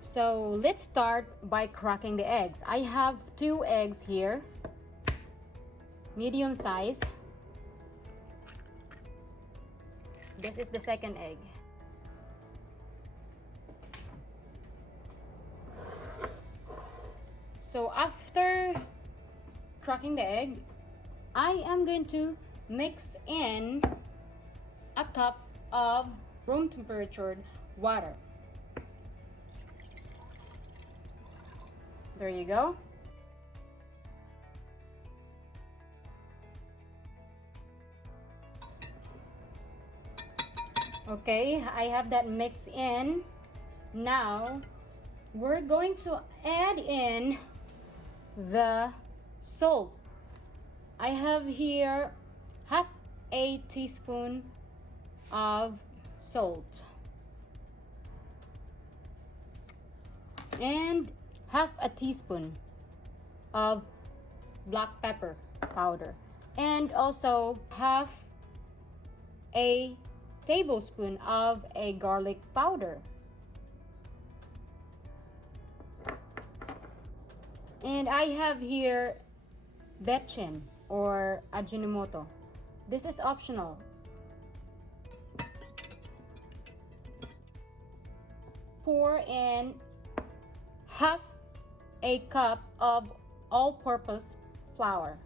So let's start by cracking the eggs. I have 2 eggs here, medium size. This is the second egg. So after cracking the egg, I am going to mix in a cup of room temperature water. There you go. Okay, I have that mixed in. Now we're going to add in the salt. I have here half a teaspoon of salt and half a teaspoon of black pepper powder, and also half a tablespoon of a garlic powder. And I have here betchin or ajinomoto. This is optional. Pour in half a cup of all-purpose flour.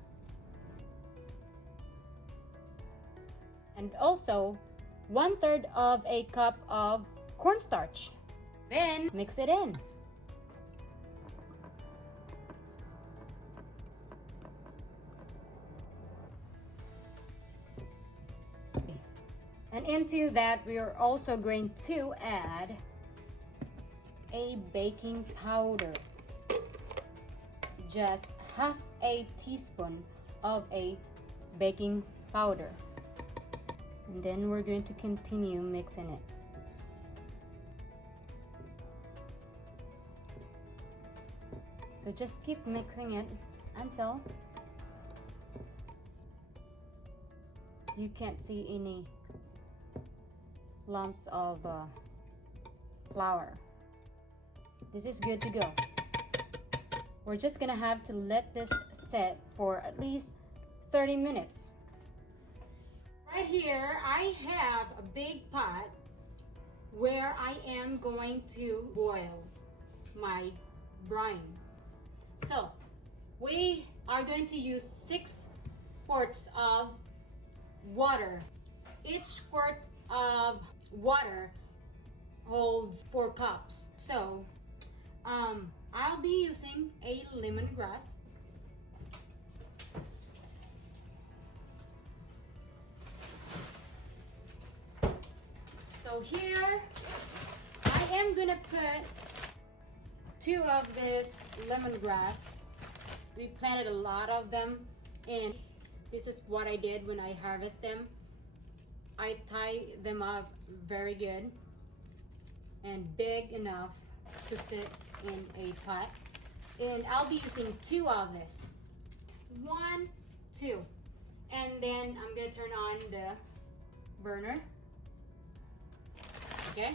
And also 1/3 of a cup of cornstarch. Then mix it in. And into that, we are also going to add a baking powder. Just half a teaspoon of a baking powder. And then we're going to continue mixing it. So just keep mixing it until you can't see any lumps of flour. This is good to go. We're just gonna have to let this set for at least 30 minutes. Right here, I have a big pot where I am going to boil my brine. So we are going to use 6 quarts of water. Each quart of water holds 4 cups. So I'll be using a lemongrass. So here I am gonna put 2 of this lemongrass. We planted a lot of them, and this is what I did when I harvest them. I tie them up very good and big enough to fit in a pot. And I'll be using 2 of this. 1, 2. And then I'm gonna turn on the burner. Okay.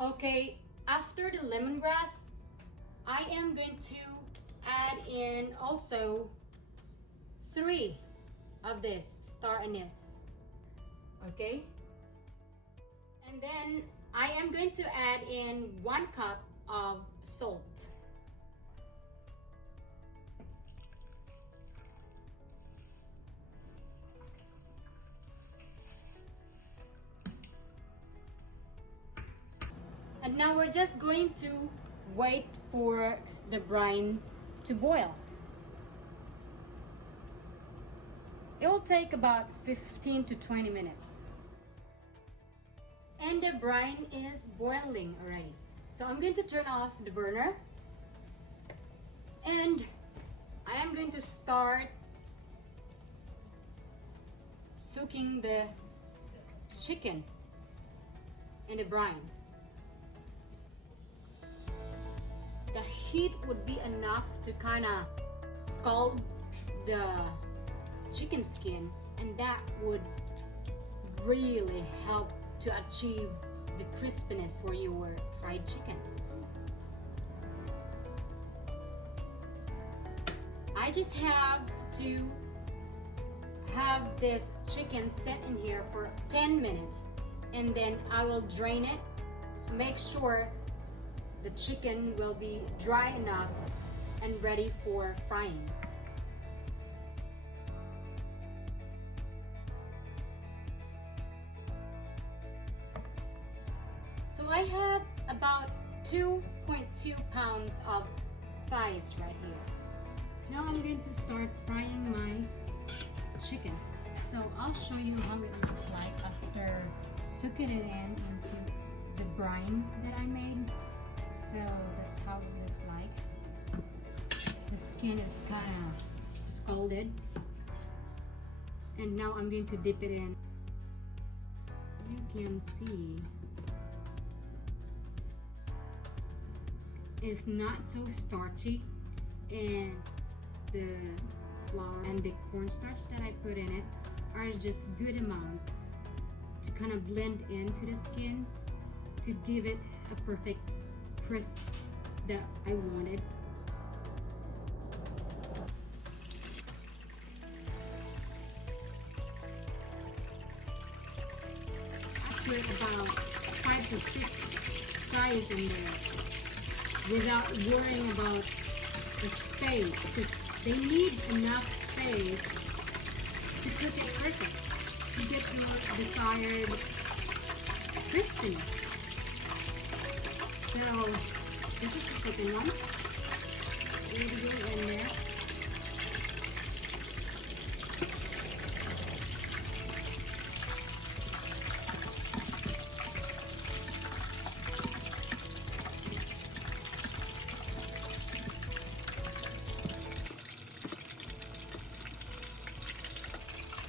Okay, after the lemongrass, I am going to add in also 3 of this star anise. Okay. And then I am going to add in 1 cup of salt. And now we're just going to wait for the brine to boil. It will take about 15 to 20 minutes. And the brine is boiling already. So I'm going to turn off the burner. And I am going to start soaking the chicken in the brine. The heat would be enough to kind of scald the chicken skin, and that would really help to achieve the crispiness for your fried chicken. I just have to have this chicken set in here for 10 minutes and then I will drain it to make sure the chicken will be dry enough and ready for frying. So I have about 2.2 pounds of thighs right here. Now I'm going to start frying my chicken. So I'll show you how it looks like after soaking it into the brine that I made. So that's how it looks like. The skin is kind of scalded. And now I'm going to dip it in. You can see it's not so starchy, and the flour and the cornstarch that I put in it are just good amount to kind of blend into the skin to give it a perfect crisp that I wanted. I put about 5 to 6 thighs in there without worrying about the space, because they need enough space to cook it perfect to get your desired crispiness. So this is the second one. Ready to go in there.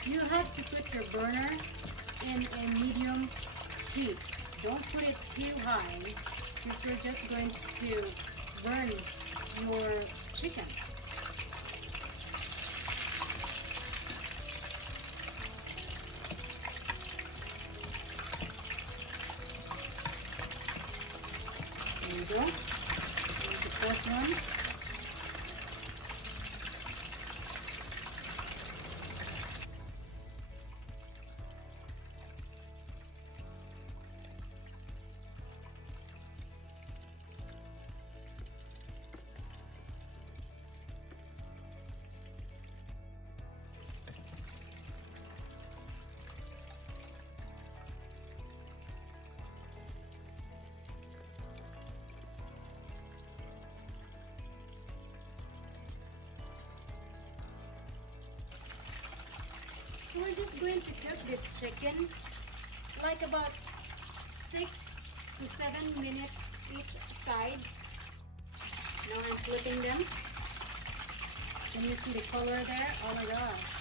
You have to put your burner in a medium heat. Don't put it too high because you're just going to burn your chicken. There you go. Here's the fourth one. So we're just going to cook this chicken like about 6 to 7 minutes each side. Now I'm flipping them. Can you see the color there? Oh my god.